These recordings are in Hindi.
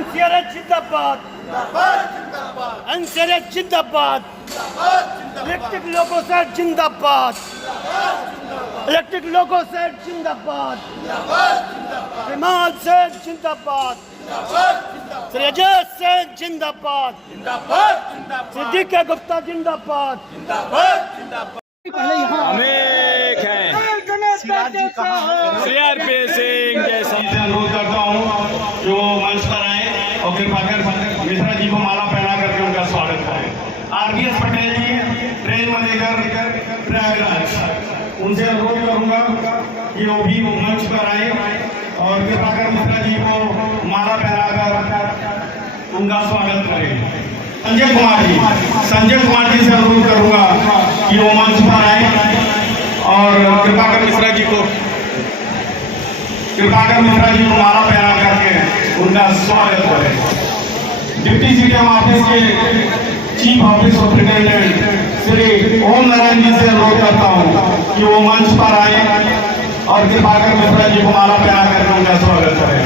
NCRH जिंदाबाद, NCRH जिंदाबाद, इलेक्ट्रिक लोको सेट जिंदाबाद, इलेक्ट्रिक लोको सेट जिंदाबाद, विमान सेट जिंदाबाद, श्री अजय सेठ जिंदाबाद, सिद्दीक गुप्ता जिंदाबाद। अनेक हैं CRP सिंह के साथ अनुरोध करता हूँ जो मंच पर आए और कृपा कर मिश्रा जी को माला पहना करके उनका स्वागत करें। RBS पटेल जी ट्रेन मैनेजर प्रयागराज, उनसे अनुरोध करूंगा कि वो भी मंच पर आए और कृपा कर मिश्रा जी को माला पहनाकर उनका स्वागत करें। संजय कुमार जी से अनुरोध करूंगा कि वो मंच पर आए और कृपाकर मिश्रा जी को माला पहना करके उनका स्वागत करें। डिप्टी सीएम ऑफिस के chief office superintendent Shri Om Narayan ji से अनुरोध करता हूं कि वो मंच पर आए और कृपाकर मिश्रा जी को माला पहना करके उनका स्वागत करें।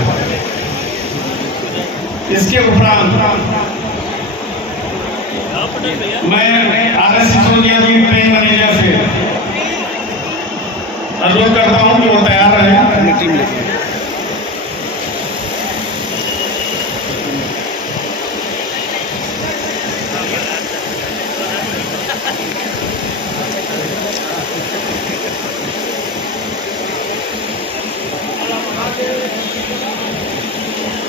इसके उपरांत मैं RS सिसोदिया जी ट्रेन मैनेजर से अनुरोध करता हूं कि वो तैयार रहे।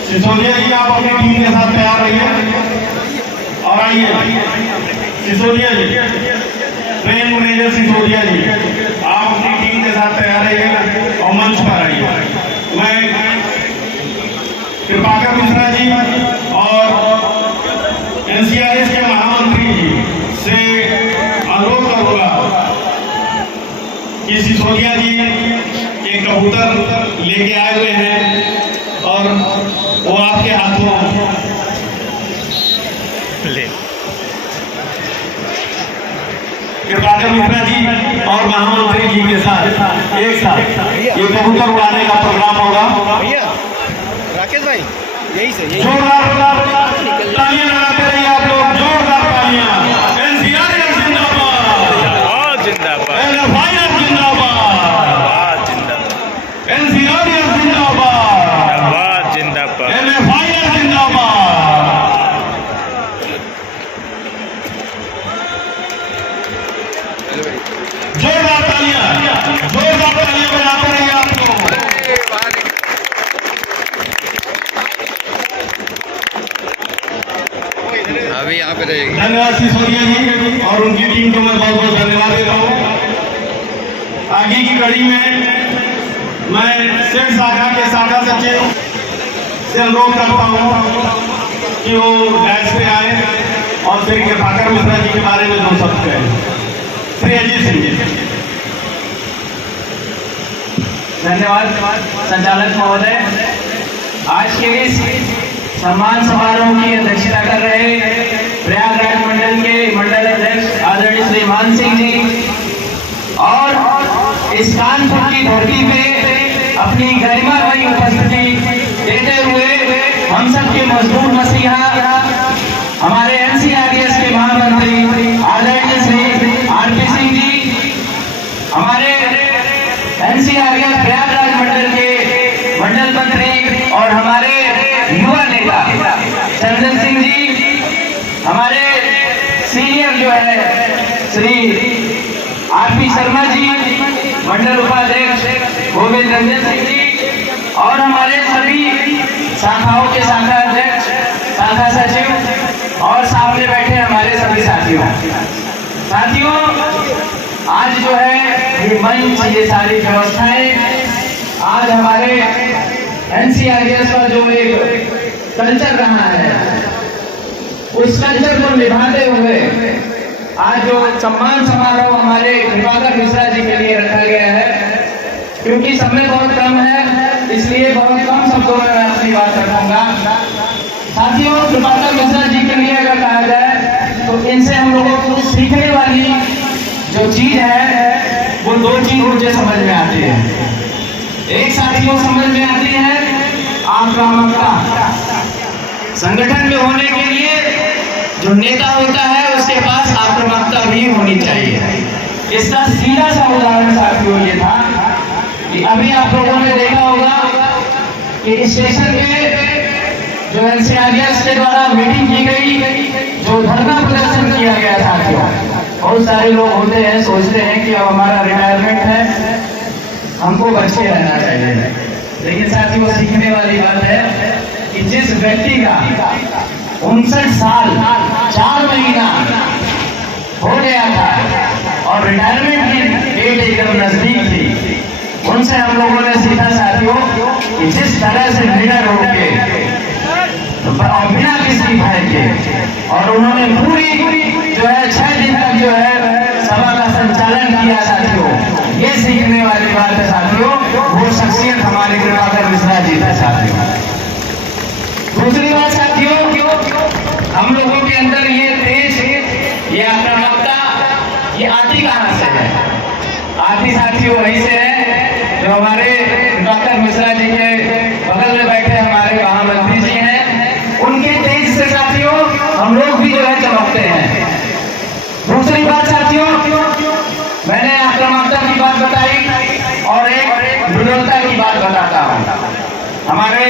सिसोदिया जी आप अपनी टीम के साथ तैयार रहिए और आइए। सिसोदिया जी, ट्रेन मैनेजर सिसोदिया जी, आप अपनी टीम के साथ तैयार रहिएगा और मंच पर आइए। मैं कृपाकर मिश्रा जी और NCRH के महामंत्री जी से अनुरोध करूंगा कि सिसोदिया जी एक कबूतर लेके आए हुए हैं और वो आपके हाथों कृपाकर मिश्रा जी और महामंत्री जी के साथ एक साथ ये कबूतर उड़ाने का प्रोग्राम होगा। भैया राकेश भाई यही से जोरदार तालियां लगाते रहिए आप लोग, जोरदार तालियां। NCRH जिंदाबाद, जिंदाबाद, NFIR जिंदाबाद, NCRH जिंदाबाद, NFIR जिंदाबाद। जोरदार तालियां बजाते रहिए आप लोग। अभी यहाँ पे रहेगी। धन्यवाद सिसोदिया जी और उनकी टीम को मैं बहुत बहुत धन्यवाद देता हूँ। आगे की कड़ी में मैं सेठ शाखा के शाखा सचिव से अनुरोध करता हूँ कि वो डैश पे आए और श्री कृपाकर मिश्रा जी के बारे में दो शब्द कहें। श्री अजीत सिंह जी। धन्यवाद संचालक महोदय। आज के इस सम्मान समारोह की अध्यक्षता कर रहे प्रयागराज मंडल के मंडल अध्यक्ष आदरणीय श्री मान सिंह जी और इस कानपुर की धरती पे अपनी गरिमा भरी उपस्थिति देते हुए हम सब के मजदूर मसीहा हमारे NCRH के महामंत्री आदरणीय श्री RP सिंह जी, हमारे NCRH प्रयागराज मंडल के मंडल मंत्री और हमारे युवा नेता चंदन सिंह जी, हमारे सीनियर जो है श्री RP शर्मा जी, मंडल उपाध्यक्ष गोविंद रंजन सिंह जी और हमारे सभी शाखाओं के शाखा अध्यक्ष, शाखा सचिव और सामने बैठे हमारे सभी साथियों। आज जो है ये मंच, ये सारी व्यवस्थाएं आज हमारे NCRH का जो एक कल्चर रहा है उस कल्चर को निभाते हुए आज जो सम्मान समारोह हमारे कृपाकर मिश्रा जी के लिए रखा गया है, क्योंकि समय बहुत कम है इसलिए बहुत कम शब्दों में मैं अपनी बात रखूंगा। साथियों, कृपाकर मिश्रा जी के लिए अगर कहा जाए तो इनसे हम लोगों को सीखने वाली जो चीज है वो दो चीज मुझे समझ में आती है। एक साथियों समझ में आती है आक्रामकता, संगठन में होने के लिए जो नेता होता है उसके पास आक्रामकता भी होनी चाहिए। इसका सीधा सा उदाहरण साथियों ये था कि अभी आप लोगों ने देखा होगा कि स्टेशन पे जो एनसीआरएस के द्वारा मीटिंग की गई, जो धरना प्रदर्शन किया गया साथियों, बहुत सारे लोग होते हैं सोचते हैं कि अब हमारा रिटायरमेंट है, हमको बच के रहना चाहिए। लेकिन साथियों सीखने वाली बात है कि जिस व्यक्ति का 59 साल 4 महीना हो गया था और रिटायरमेंट की डेट एकदम नजदीक थी, उनसे हम लोगों ने सीखा साथियों कि जिस तरह से निडर होके बिना किसी भय के, और उन्होंने पूरी जो है 6 दिन तक जो है सभा का संचालन किया साथियों, ये सीखने वाली बात है साथियों। वो शख्सियत हमारे कृपाकर मिश्रा जी थे साथियों। दूसरी बात साथियों, हम लोगों के अंदर ये तेज, ये आक्रामकता, ये आती कहाँ से है? आती साथियों वहीं से है जो हमारे कृपाकर मिश्रा जी के बगल में बैठे हमारे महामंत्री जी हैं, उनके तेज से साथियों हम लोग भी जो है चमकते हैं। दूसरी बात साथियों, मैंने आक्रामकता की बात बताई और एक विनम्रता की बात बताता हूँ। हमारे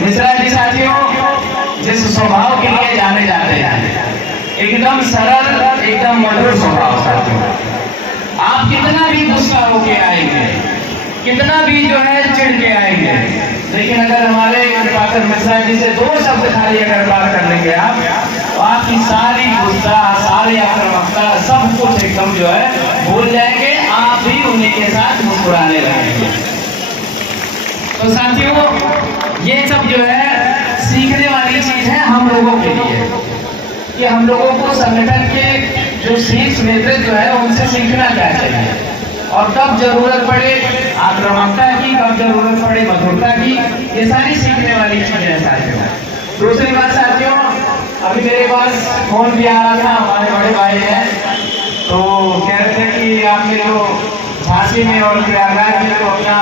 मिश्रा जी साथियों जिस स्वभाव के लिए जाने जाते हैं, एकदम सरल, एकदम मधुर स्वभाव साथियों। आप कितना भी गुस्सा होके आएंगे, कितना भी जो है चिढ़ के आएंगे, लेकिन अगर हमारे कृपाकर मिश्रा जी से 2 शब्द खाली अगर बात कर लेंगे आप, तो आपकी सारी गुस्सा, सारी आक्रामकता, सब कुछ एकदम जो है भूल जाएंगे, आप भी उन्हीं के साथ मुस्कुराने लगेंगे। तो साथियों ये सब जो है सीखने वाली चीज है हम लोगों के लिए, कि हम लोगों को संगठन के जो शीर्ष नेतृत्व है उनसे सीखना क्या चाहिए, और कब जरूरत पड़े आक्रामकता की, कब जरूरत पड़े मधुरता की, ये सारी सीखने वाली चीजें हैं साथियों। दूसरी बात साथियों, अभी मेरे पास फोन भी आ रहा था, हमारे बड़े भाई हैं, तो कह रहे थे कि आपने जो झांसी में और प्रयागराज में जो अपना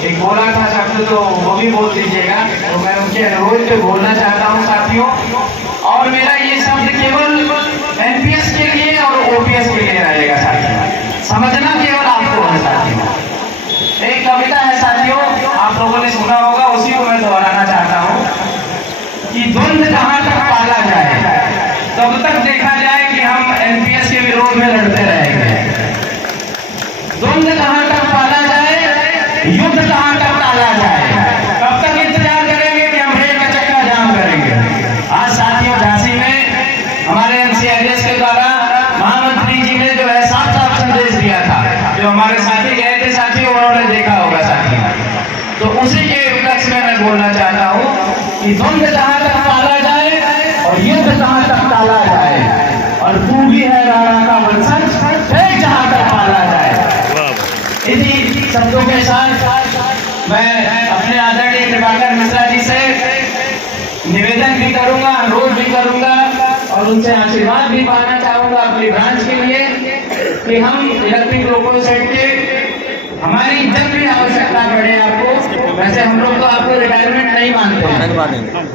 एक बोला था शब्द, तो वो भी बोल दीजिएगा। तो मैं उनके अनुरोध पे बोलना चाहता हूँ साथियों, और मेरा ये शब्द केवल एनपीएस के लिए और ओपीएस के लिए रहेगा साथियों, समझना केवल आपको है साथियों। एक कविता है साथियों, आप लोगों ने सुना होगा, उसी को मैं दोहराना चाहता हूँ कि द्वंद्व कहाँ तक पाला जाए, तब तक देखा जाए कि हम एनपीएस के विरोध में लड़ते रहेंगे। द्वंद्व कहाँ तक पाला जाए, युद्ध कहाँ तक टाला जाए, कब तक इंतजार करेंगे कि हम रेल का चक्का जाम करेंगे। आज साथियों झांसी में हमारे एनसीआरएस के द्वारा महामंत्री जी ने जो है साफ साफ संदेश दिया था, जो हमारे साथी गए थे साथियों, उन्होंने देखा होगा साथियों। तो उसी के उपलक्ष्य में मैं बोलना चाहता हूँ कि द्वंद्व कहाँ तक पाला जाए और युद्ध कहाँ तक टाला जाए, और तू भी है राणा का वंशज, फिर जहाँ तक पाला जाए। इसी शब्दों के साथ मैं अपने आदरणीय कृपाकर मिश्रा जी से निवेदन भी करूंगा, अनुरोध भी करूंगा, और उनसे आशीर्वाद भी पाना चाहूंगा अपनी ब्रांच के लिए कि हम इलेक्ट्रिक लोको सेट के हमारी जब भी आवश्यकता पड़े आपको, वैसे हम लोग तो आपको रिटायरमेंट नहीं मानते हैं,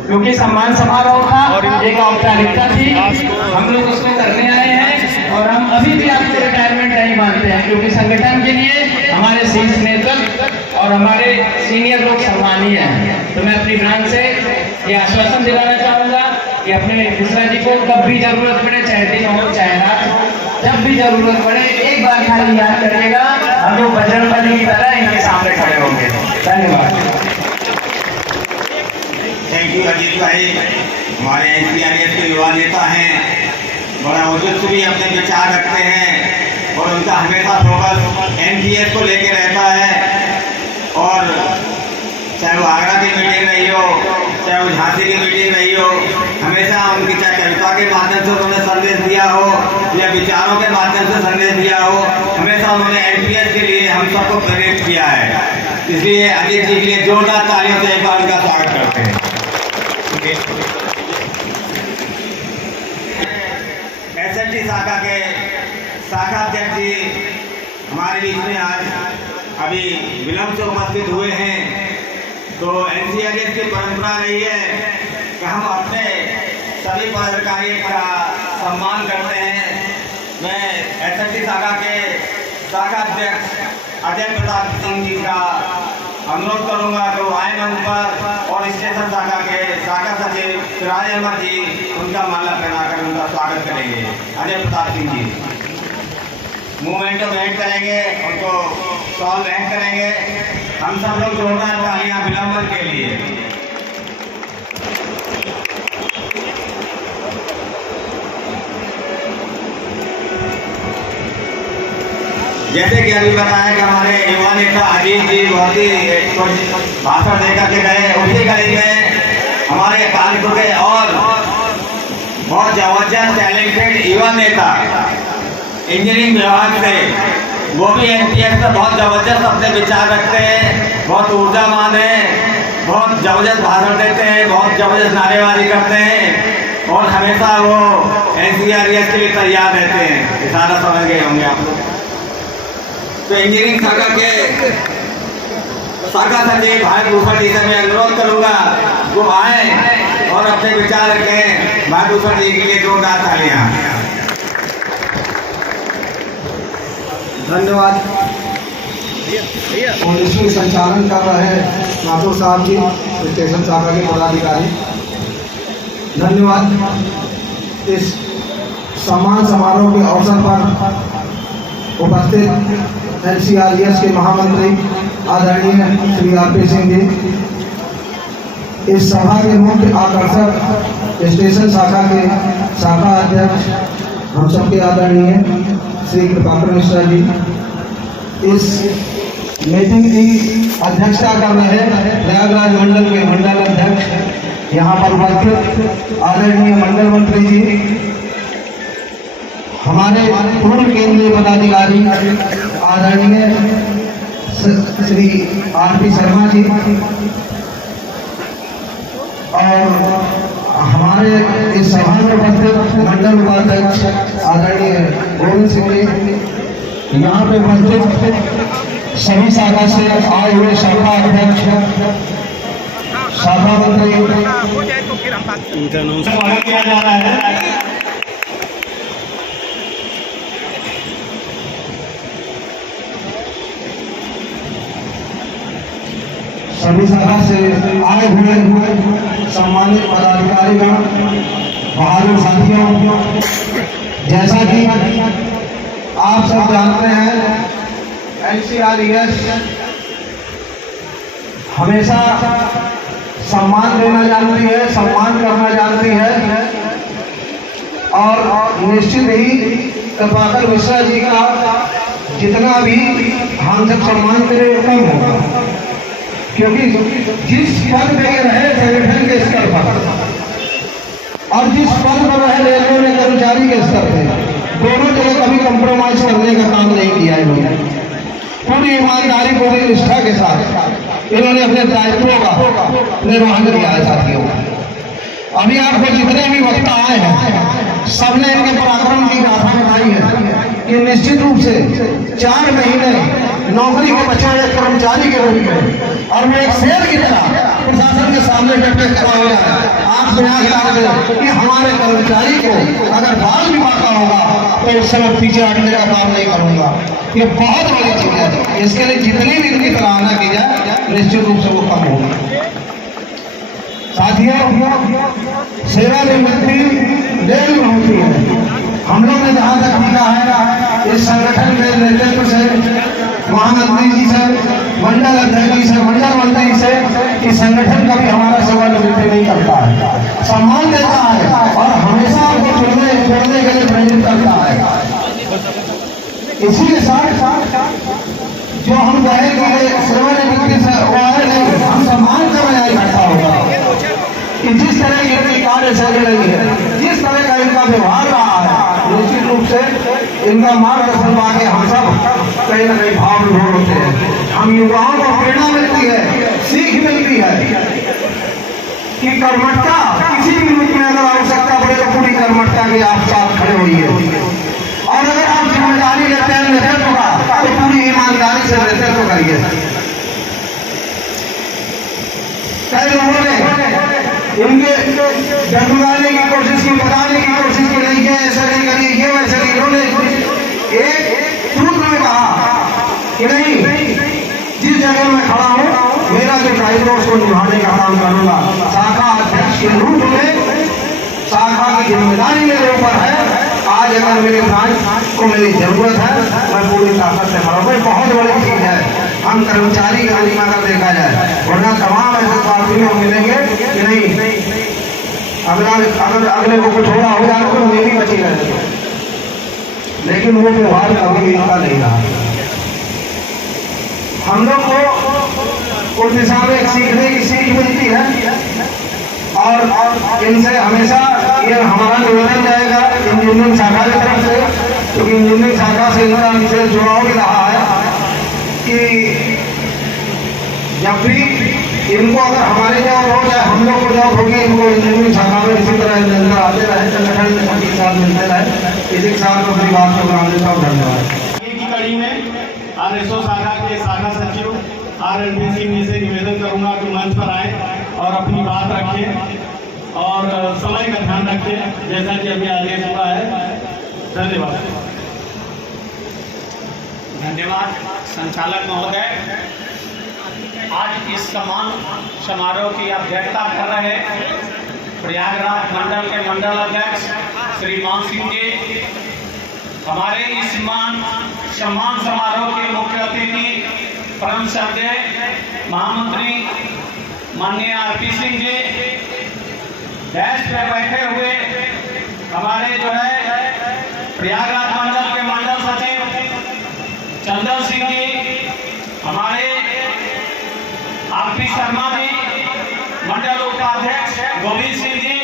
क्योंकि सम्मान समारोह था, एक औपचारिकता थी, हम लोग उसको करने आए हैं, और हम अभी भी आपको रिटायरमेंट नहीं मानते हैं, क्योंकि संगठन के लिए हमारे शीर्ष नेतृत्व और हमारे सीनियर लोग सम्मानीय हैं। तो मैं अपनी ब्रांच से ये आश्वासन दिलाना चाहूंगा कि अपने मिश्रा जी को कब भी जरूरत पड़े, चाहे दिन हो चाहे रात, जब भी जरूरत पड़े एक बार खाली याद करिएगा, हम लोग बजरंगबली की तरह इनके सामने खड़े होंगे। धन्यवाद। थैंक यू अजीत भाई, हमारे एनसीआरएस के युवा नेता हैं, बड़ा उद्देश्य भी अपने विचार रखते हैं, और उनका हमेशा फोकस एनसीएस को लेके रहता है। और चाहे वो आगरा की मीटिंग रही हो, चाहे वो झांसी की मीटिंग रही हो, हमेशा उनकी चाहे कविता के माध्यम से उन्होंने संदेश दिया हो या विचारों के माध्यम से संदेश दिया हो, हमेशा उन्होंने एनपीएस के लिए हम सबको प्रेरित किया है। इसलिए अजीत जी के लिए जोरदार तालियों से एक बार उनका स्वागत करते हैं। एसएलटी शाखा के शाखा अध्यक्ष जी हमारे बीच में आज अभी विलंब से उपस्थित हुए हैं। तो एनसीआरएस की परंपरा रही है कि हम अपने सभी पदाधिकारियों का सम्मान करते हैं। मैं एसएसटी शाखा के शाखा अध्यक्ष अजय प्रताप सिंह जी का अनुरोध करूंगा तो आए मंच पर, और स्टेशन शाखा के शाखा सचिव सिराज अहमद जी उनका माला पहनाकर उनका स्वागत करेंगे। अजय प्रताप सिंह जी मूवमेंटो भेंट करेंगे, उनको शॉल भेंट करेंगे। हम सब लोग जोरदार तालियां विलंबन के लिए। जैसे कि अभी बताया कि हमारे युवा नेता अजीत जी बहुत ही भाषण देकर के गए, उसी कड़ी में हमारे कानपुर के और बहुत जबरदस्त टैलेंटेड युवा नेता इंजीनियरिंग विभाग से, वो भी एनटीएस से बहुत जबरदस्त अपने विचार रखते हैं, बहुत ऊर्जावान है, बहुत जबरदस्त भाषण देते हैं, बहुत जबरदस्त नारेबाजी करते हैं और हमेशा वो एनसीआरएस के लिए तैयार रहते हैं। सारा समझ गए होंगे आप लोग। तो इंजीनियरिंग शाखा के शाखा सचिव भाई भूषण जी से मैं अनुरोध करूंगा वो आए और अपने विचार रखें। भाई भूषण जी के लिए जोरदार तालियां। धन्यवाद। और इसमें संचालन कर रहे हैं माथुर साहब जी, स्टेशन शाखा के पदाधिकारी। धन्यवाद। इस सम्मान समारोह के अवसर पर उपस्थित एनसीआरएस के महामंत्री आदरणीय श्री आरपी सिंह जी, इस सभा के मुख्य आकर्षक स्टेशन शाखा के शाखा अध्यक्ष हम सबके आदरणीय श्री कृपाकर मिश्रा जी, इस मीटिंग की अध्यक्षता कर रहे प्रयागराज मंडल के मंडल अध्यक्ष यहाँ पर उपस्थित आदरणीय मंडल मंत्री जी, हमारे पूर्व केंद्रीय पदाधिकारी आदरणीय श्री आरपी शर्मा जी, और हमारे इस सभा में उपस्थित मंडल उपाध्यक्ष आदरणीय गोविंद सिंह जी, यहाँ पे उपस्थित सभी शाखा से आए हुए शाखा अध्यक्ष, शाखा मंत्री, स्वागत किया जा रहा है। सभी शाखा से आए हुए सम्मानित पदाधिकारीगण, बहादुर साथियों, जैसा कि आप सब जानते हैं एनसीआरएस हमेशा सम्मान देना जानती है, सम्मान करना जानती है, और निश्चित ही कृपाकर मिश्रा जी का जितना भी हम सब सम्मान करें कम होगा, क्योंकि जिस पद पे रहे संगठन के स्तर पर और जिस पद पर रहे रेलवे में कर्मचारी के स्तर पे, दोनों जगह कभी कंप्रोमाइज करने का काम नहीं किया इन्होंने। पूरी ईमानदारी, पूरी निष्ठा के साथ इन्होंने अपने दायित्वों का निर्वहन किया है। साथियों, अभी आपको जितने भी वक्ता आए हैं सबने इनके पराक्रम की गाथा बताई है कि निश्चित रूप से 4 महीने नौकरी के बचे हुए कर्मचारी के रूप में और मैं एक शेर की तरह प्रशासन के सामने डटे खड़ा हुआ है। आप प्रयास कि हमारे कर्मचारी को अगर बाल भी बांटा होगा तो उस समय पीछे हटने का काम नहीं करूंगा। ये बहुत बड़ी चीज है, इसके लिए जितनी भी इनकी सराहना की जाए निश्चित रूप से वो कम होगी। साथियों, सेवानिवृत्ति देरी में होती है। हम लोग ने जहाँ तक देखा है इस संगठन के नेतृत्व से, महामंत्री जी से, मंडल अध्यक्ष जी से, मंडल मंत्री से, इस संगठन का भी हमारा सेवानिवृत्ति नहीं करता है, सम्मान देता है और हमेशा आपको छोड़ने के लिए प्रेरित करता है। इसी के साथ जो हम कहेंगे सेवानिवृत्ति से वो है नहीं, हम सम्मान कर रहे हैं इकट्ठा होगा कि जिस तरह की इनकी कार्यशैली रही है, जिस तरह का इनका व्यवहार रहा है, निश्चित रूप से इनका मार्गदर्शन पाके हम सब कहीं न कहीं भाव विभोर होते हैं। हम युवाओं को प्रेरणा मिलती है, सीख मिलती है कि कर्मठता किसी भी रूप में अगर आवश्यकता पड़े तो पूरी कर्मठता के आप साथ खड़े होइए, और अगर आप जिम्मेदारी लेते हैं नेतृत्व का तो पूरी ईमानदारी से नेतृत्व करिए। कई लोगों ने इनके डटवाने की कोशिश की, बताने की कोशिश की, नहीं ये ऐसा नहीं करिए, ये वैसे नहीं। इन्होंने एक सूत्र में कहा कि नहीं, जिस जगह मैं खड़ा हूँ मेरा जो दायित्व है उसको निभाने का काम करूंगा। शाखा अध्यक्ष के रूप में शाखा की जिम्मेदारी मेरे ऊपर है। आज अगर मेरे ब्रांच को मेरी जरूरत है, मैं पूरी ताकत से खड़ा हूँ। बहुत बड़ी चीज है, हम कर्मचारी का नहीं अगर देखा जाए, वरना तमाम ऐसे पार्टी में मिलेंगे कि नहीं अगले को कुछ होगा हो जाए तो मेरी बची रहे, लेकिन वो व्यवहार कभी इनका नहीं रहा। हम लोग को उस दिशा में एक सीखने की सीख मिलती है और इनसे हमेशा ये हमारा निवेदन जाएगा इंजीनियरिंग शाखा की तरफ से, क्योंकि इंजीनियरिंग शाखा से इनका विशेष जुड़ाव भी रहा है कि जब भी इनको अगर हमारे जॉब हो जाए, हम लोग को जॉब होगी, इनको इंजीनियरिंग शाखा में इसी तरह निरंतर आते रहे, संगठन में सबके साथ मिलते रहे। इसी के साथ अपनी बात को बढ़ाने का धन्यवाद। की कड़ी में RSO शाखा के शाखा सचिव RLB सिंह से निवेदन करूंगा कि मंच पर आए और अपनी बात रखें और समय का ध्यान रखें, जैसा कि अभी आगे हुआ है। धन्यवाद। धन्यवाद संचालक महोदय। आज इस सम्मान समारोह की अध्यक्षता कर रहे प्रयागराज मंडल के मंडल अध्यक्ष श्री मान सिंह जी, हमारे इस सम्मान समारोह के मुख्य अतिथि परम श्रद्धेय महामंत्री माननीय RP सिंह जी, डेस्क पे बैठे हुए हमारे जो है प्रयागराज मंडल के मंडल सचिव चंदन सिंह जी, हमारे RP शर्मा जी, मंडल उपाध्यक्ष गोविंद सिंह जी,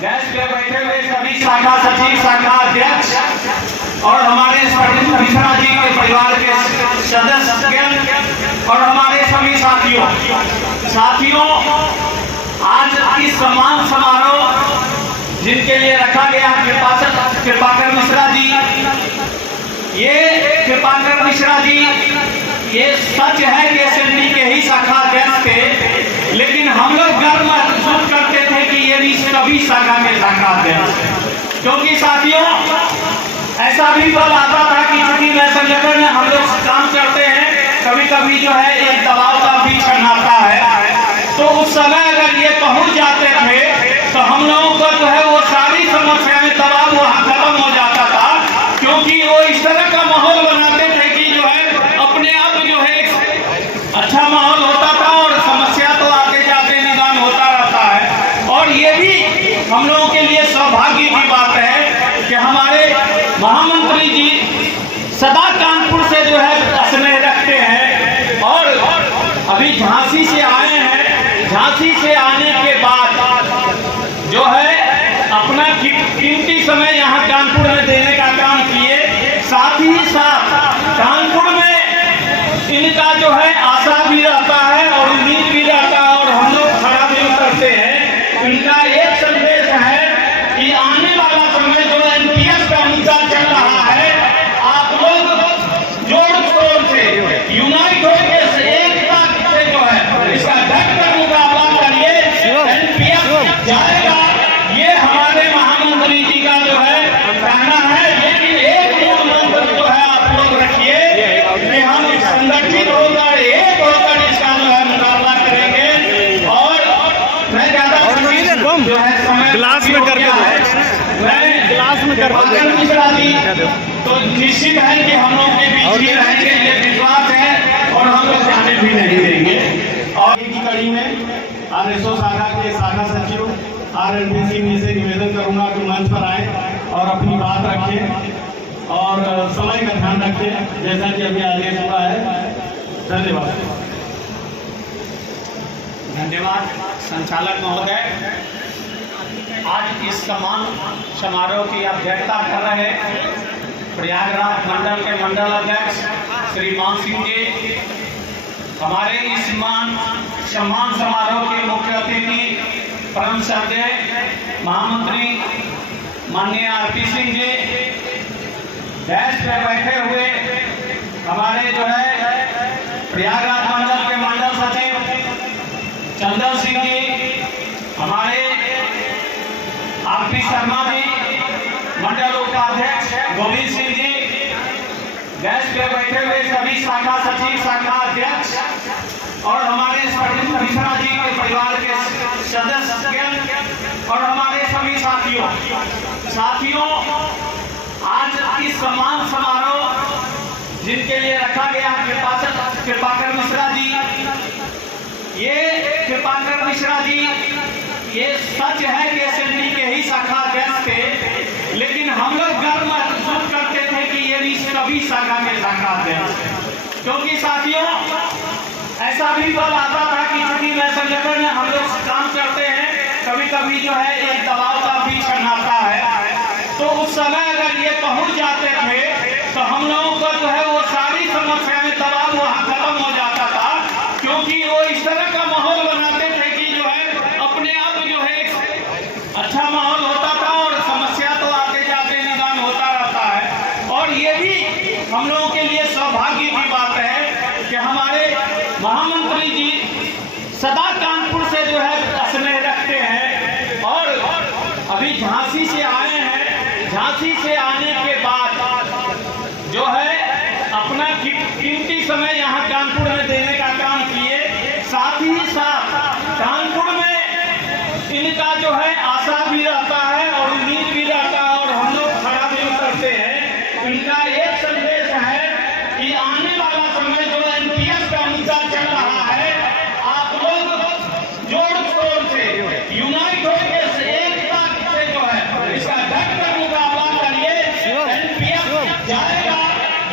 डेस्क पे बैठे हुए सभी शाखा सचिव, शाखा अध्यक्ष और हमारे मिश्रा जी के परिवार के सदस्य और हमारे सभी साथियों, आज इस सम्मान समारोह जिनके लिए रखा गया कृपाकर मिश्रा जी, ये कृपाकर मिश्रा जी ये सच है कि SND के ही शाखा अध्यक्ष थे, लेकिन हम लोग गर्व महसूस करते थे कि ये भी सभी शाखा के शाखा अध्यक्ष, क्योंकि साथियों ऐसा भी पल आता था कि चूंकि मैं संगठन में हम लोग काम करते हैं, कभी कभी जो है एक दबाव का भी क्षण आता है, तो उस समय अगर ये पहुंच जाते थे तो हम लोगों को जो है वो सारी समस्याएं दबाव वहां खत्म हो जाता था, क्योंकि वो इस तरह का माहौल बनाते थे कि जो है अपने आप जो है अच्छा माहौल होता था और समस्या तो आते जाते निदान होता रहता है। और ये भी हम लोगों के लिए सौभाग्य की बात है कि हमारे महामंत्री जी सदा कानपुर से जो है स्नेह रखते हैं और अभी झांसी से आए हैं। झांसी से आने के बाद जो है अपना कीमती समय यहाँ कानपुर में देने का काम किए, साथ ही साथ कानपुर में इनका जो है आशा भी रहता है और उम्मीद भी रहता है और हम लोग खड़ा भी करते हैं। इनका एक संदेश है कि आने वाला समय जो NPS का मुद्दा चल रहा है, आप लोग जोड़ तोड़ से यूनाइट होकर एकता से जो है इसका डटकर मुकाबला करिए। NPS जाएगा, ये हमारे महामंत्री जी का जो है कहना है, लेकिन एक मंत्र जो है आप लोग रखिए कि हम संगठित होकर एक होकर इसका जो है मुकाबला करेंगे। और मैं ज्यादा जो है समय ग्लास में करके तो निश्चित है कि हम लोग के बीच ही रहेंगे, ये विश्वास है और हम लोग जाने भी नहीं देंगे। और की कड़ी में RSO शाखा के शाखा सचिव RLB सिंह से निवेदन करूंगा कि मंच पर आए और अपनी बात रखें और समय का ध्यान रखें, जैसा कि अभी आगे हुआ है। धन्यवाद। धन्यवाद संचालक महोदय। आज इस सम्मान समारोह की अध्यक्षता कर रहे प्रयागराज मंडल के मंडल अध्यक्ष श्री मान सिंह जी, हमारे इस सम्मान समारोह के मुख्य अतिथि परम श्रद्धेय महामंत्री माननीय RP सिंह जी, डेस्क पे बैठे हुए हमारे जो है प्रयागराज मंडल के मंडल सचिव चंदन सिंह जी, आरपी शर्मा जी, मंडल उपाध्यक्ष गोविंद सिंह जी, गैस पे बैठे हुए सभी शाखा सचिव, शाखा अध्यक्ष और हमारे मिश्रा जी के परिवार के सदस्य और हमारे सभी साथियों, आज इस सम्मान समारोह जिनके लिए रखा गया कृपाकर मिश्रा जी, ये कृपाकर मिश्रा जी ये सच है कि एसएनडी के ही शाखा अध्यक्ष थे, लेकिन हम लोग गर्व महसूस करते थे कि ये भी सभी शाखा के शाखा अध्यक्ष, क्योंकि साथियों ऐसा भी पल आता था कि चूंकि मैं संगठन में हम लोग काम करते हैं, कभी कभी जो है एक दबाव का भी क्षण आता है, तो उस समय अगर ये पहुंच जाते थे तो हम लोगों को जो है वो सारी समस्याएं दबाव वहां खत्म हो जाता था, क्योंकि वो इस तरह का माहौल बनाते थे कि जो है अपने आप जो है अच्छा माहौल होता था और समस्या तो आते जाते निदान होता रहता है। और ये भी हम लोगों के लिए सौभाग्य की बात है कि हमारे महामंत्री जी सदा कानपुर से जो है स्नेह रखते हैं और अभी झांसी से आए हैं। झांसी से आने के बाद जो है अपना कीमती समय यहाँ कानपुर में देने का काम किए, साथ ही साथ कानपुर में इनका जो है आशा भी रहता है और उम्मीद भी रहता है और हम लोग खड़ा भी करते हैं। इनका एक संदेश है कि आने वाला समय जो एनपीएस का मुद्दा चल रहा है, आप लोग जोड़ तोड़ से यूनाइट होकर एकता से जो है इसका डटकर मुकाबला करिए, एनपीएस जाएगा,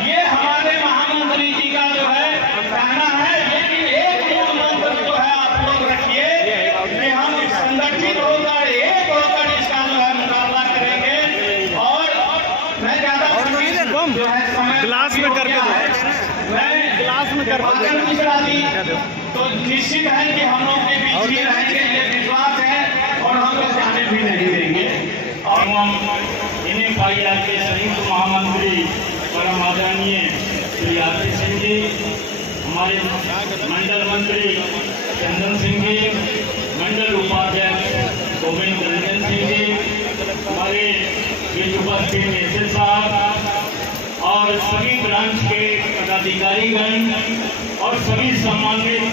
ये हमारे महामंत्री जी का जो है कहना है। लेकिन एक मंत्र जो है आप लोग रखिए कि हम संगठित होकर एक होकर इसका जो है मुकाबला करेंगे। और मैं ज्यादा जो है समय ग्लास में करके मिश्रा जी तो निश्चित है कि हम लोग के बीच ही रहेंगे, ये विश्वास है और हम लोग जाने भी नहीं देंगे। और हम इन्हें पाईआर के संयुक्त महामंत्री परम आदरणीय श्री आरपी सिंह जी, हमारे मंडल मंत्री चंदन सिंह जी, मंडल उपाध्यक्ष गोविंद रंजन सिंह जी, हमारे बीच उपस्थित एसएस साहब और सभी ब्रांच के पदाधिकारीगण और सभी सम्मानित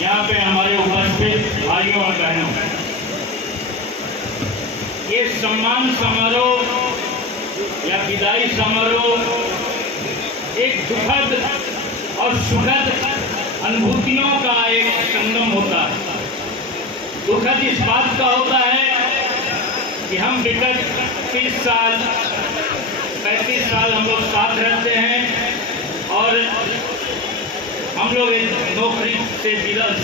यहाँ पे हमारे उपस्थित भाइयों और बहनों, ये सम्मान समारोह या विदाई समारोह एक दुखद और सुखद अनुभूतियों का एक संगम होता है। दुखद इस बात का होता है कि हम विगत 30 साल 35 साल हम लोग साथ रहते हैं और हम लोग नौकरी से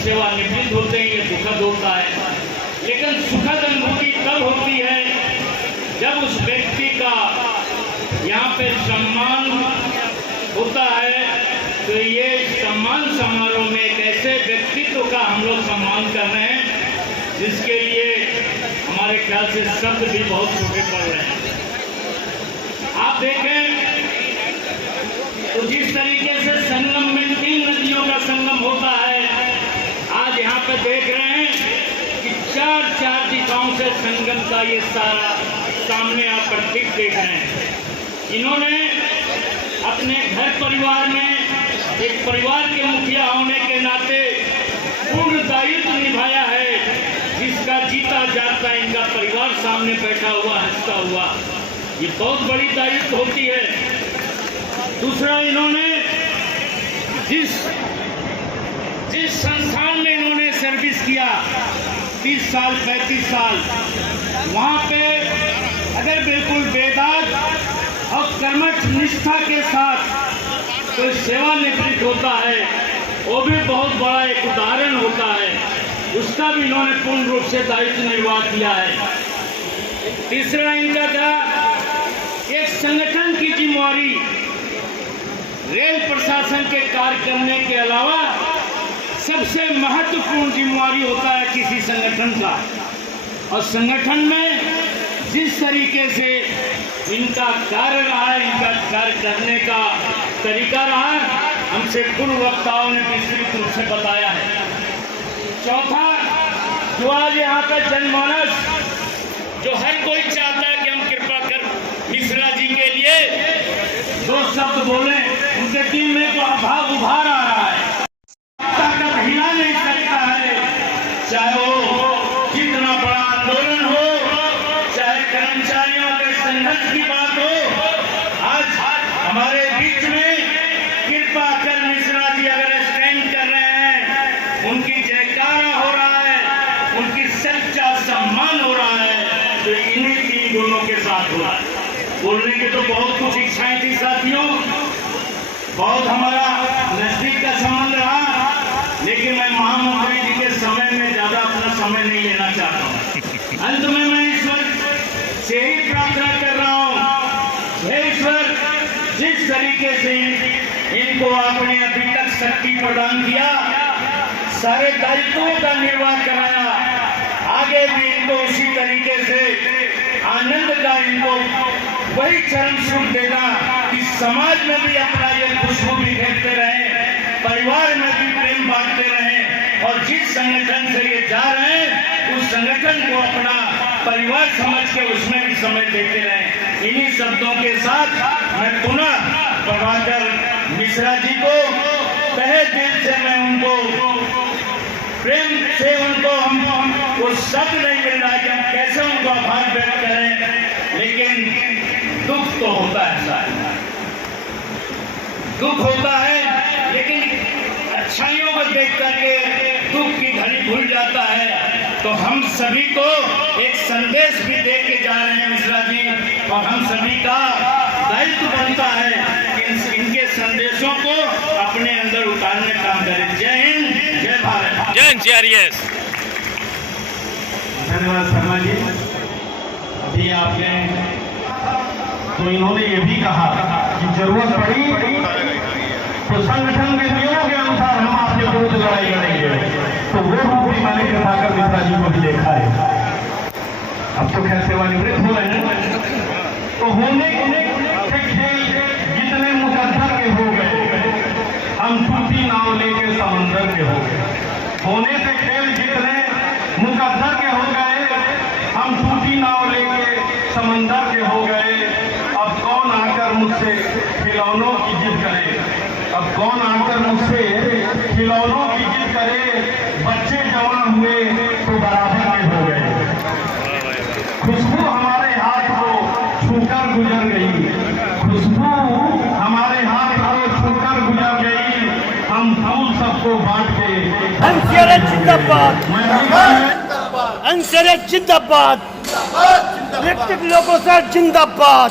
सेवानिवृत्त होते हैं, ये दुखद होता है। लेकिन सुखद अनुभूति तब होती है जब उस व्यक्ति का यहाँ पे सम्मान होता है। तो ये सम्मान समारोह में एक ऐसे व्यक्तित्व का हम लोग सम्मान कर रहे हैं जिसके लिए हमारे ख्याल से शब्द भी बहुत छोटे पड़ रहे हैं। आप देखें तो जिस तरीके से संगम में 3 नदियों का संगम होता है, आज यहाँ पे देख रहे हैं कि 4 दिशाओं से संगम का ये सारा सामने आप प्रतीक देख रहे हैं। इन्होंने अपने घर परिवार में एक परिवार के मुखिया होने के नाते पूर्ण दायित्व निभाया है, जिसका जीता जागता इनका परिवार सामने बैठा हुआ हंसता हुआ, ये बहुत बड़ी दायित्व होती है। दूसरा, इन्होंने जिस संस्थान में इन्होंने सर्विस किया 30 साल 35 साल, वहाँ पे अगर बिल्कुल बेदाग और कर्मठ निष्ठा के साथ कोई सेवानिवृत्त होता है, वो भी बहुत बड़ा एक उदाहरण होता है, उसका भी इन्होंने पूर्ण रूप से दायित्व निर्वाह किया है। तीसरा इनका था एक संगठन की जिम्मेवारी, रेल प्रशासन के कार्य करने के अलावा सबसे महत्वपूर्ण जिम्मेवारी होता है किसी संगठन का। और संगठन में जिस तरीके से इनका कार्य रहा, इनका कार्य करने का तरीका रहा, हमसे पूर्व वक्ताओं ने विस्तृत रूप से बताया है। चौथा, जो आज यहाँ का जनमानस जो हर कोई शब्द बोले, उनके दिल में तो अभाव उभार आ रहा है, ताकत हिला नहीं सकता है। चाहे वो कितना बड़ा आंदोलन हो, चाहे कर्मचारियों के संघर्ष की बात हो, आज हमारे बीच में कृपा कर मिश्रा जी अगर स्टैंड कर रहे हैं, उनकी जयकारा हो रहा है, उनकी सच्चा सम्मान हो रहा है, तो इन्हीं तीन दोनों के साथ हुआ है। बोलने की तो बहुत कुछ इच्छाएं थी साथियों, बहुत हमारा नजदीक का संबंध रहा, लेकिन मैं महामंत्री जी के समय में ज्यादा अपना समय नहीं लेना चाहता हूँ। अंत में मैं ईश्वर से ही प्रार्थना कर रहा हूँ, हे ईश्वर, जिस तरीके से इनको आपने अभी तक शक्ति प्रदान किया, सारे दायित्वों का निर्वाह कराया, आगे भी इनको उसी तरीके से आनंद का इनको वही चरण सुख देगा कि समाज में भी अपना ये खुशबू बिखेरते रहे, परिवार में भी प्रेम बांटते रहे, और जिस संगठन से ये जा रहे हैं उस संगठन को अपना परिवार समझ के उसमें भी समय देते रहे। इन्हीं शब्दों के साथ मैं पुनः प्रभाकर मिश्रा जी को तहे दिल से मैं उनको प्रेम से उनको हम वो शब्द नहीं मिल रहा कि हम कैसे उनको आभार व्यक्त करें, लेकिन दुख तो होता है साहब, दुख होता है, लेकिन अच्छाइयों को देख करके दुख की घड़ी भूल जाता है। तो हम सभी को एक संदेश भी दे के जा रहे हैं मिश्रा जी, और हम सभी का दायित्व बनता है कि इनके संदेशों को अपने अंदर उतारने का काम करें। जय हिंद, जय भारत, जय CRS। धन्यवाद शर्मा जी। अभी आपने तो इन्होंने ये भी कहा कि जरूरत पड़ी तो संगठन के नियमों के अनुसार हम आपके विरुद्ध लड़ाई लड़ेंगे, तो वो रूप भी मैंने प्रभाकर मिश्रा जी को भी देखा है। अब तो खैर सेवानिवृत्त हो रहे हैं, तो होने के खेल जितने मुकद्दर के हो गए, हम टूटी नाव लेके समंदर के हो गए। होने से खेल जितने मुकद्दर के हो गए, हम टूटी नाव लेके समंदर के हो गए। अब कौन आकर मुझसे खिलौनों की जिद करे, अब कौन आकर मुझसे खिलौनों की जिद करे, बच्चे जवान हुए तो बराबर में हो गए। खुशबू हमारे हाथ को छूकर गुजर गई, खुशबू हमारे हाथ को छूकर गुजर गई, हम फूल सबको बांट के NCRS जिंदाबाद, NCRS जिंदाबाद, इलेक्ट्रिक लोको सर जिंदाबाद।